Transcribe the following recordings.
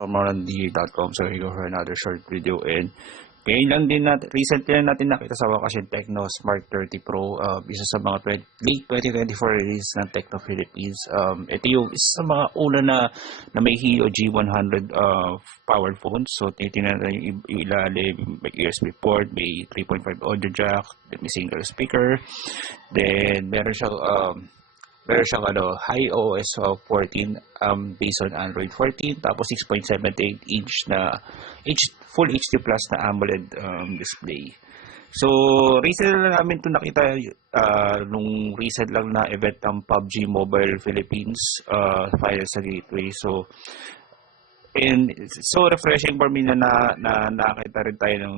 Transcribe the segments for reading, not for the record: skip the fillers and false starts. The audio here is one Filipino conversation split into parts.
Morandi.com. So here you go for another short video, and ngayon lang din natin, recently lang natin nakita sa wakas yung Tecno Spark 30 Pro, isa sa mga late 2024 release ng Tecno Philippines. Ito yung isa sa mga una na may Helio G100 powered phones. So titingnan natin yung ilalim, may USB port, may 3.5 audio jack, may single speaker, then meron siyang iOS 14 based on Android 14, tapos 6.78 inch na Full HD Plus na AMOLED display. So recent lang namin ito nakita nung recent lang na event ng PUBG Mobile Philippines via sa Gateway. So and so refreshing for me na nakita rin tayo ng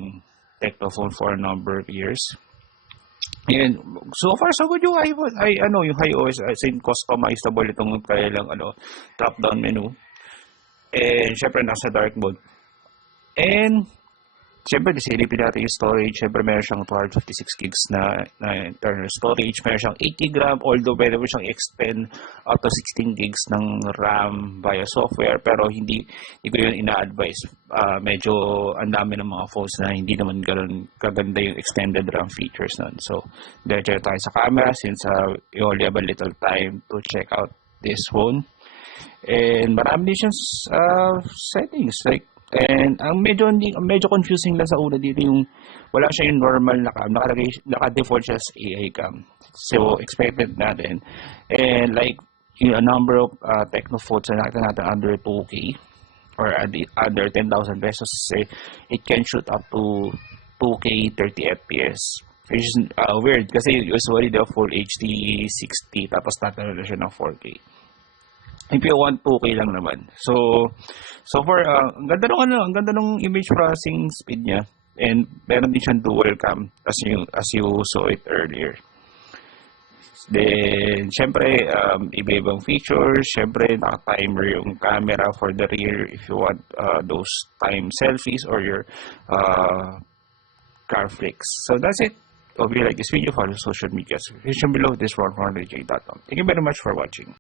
Tecno phone for a number of years. And so far so good yung yung iOS, as in customizable itong kailang drop down menu. And syempre nasa dark mode. And syempre silipin natin yung storage. Syempre meron siyang 256 gigs na internal storage. Meron siyang 80 gram, although pwede mo siyang extend up to 16 gigs ng RAM via software, pero hindi ko yun ina-advise. Medyo ang dami ng mga phones na hindi naman ganoon kaganda yung extended RAM features nun. So diretso tayo sa camera since you only have a little time to check out this phone. And marami din siyang settings and ang medyo confusing lang sa una dito yung wala siya yung normal na cam, naka-default siya sa AI cam. So expected natin. And a number of Tecno phones na nakita natin under 2K or under 10,000 pesos, it can shoot up to 2K 30 FPS. Which is weird kasi usually the full HD 60 tapos tatalo siya ng 4K. If you want 2K lang naman. So far ang ganda ng image processing speed niya, and meron din siyang dual cam as you saw it earlier. Then syempre iba-ibang features, syempre naka-timer yung camera for the rear if you want those time selfies or your car flicks. So that's it. Hope you like this video. Follow social media description below. This one from RJ.com. Thank you very much for watching.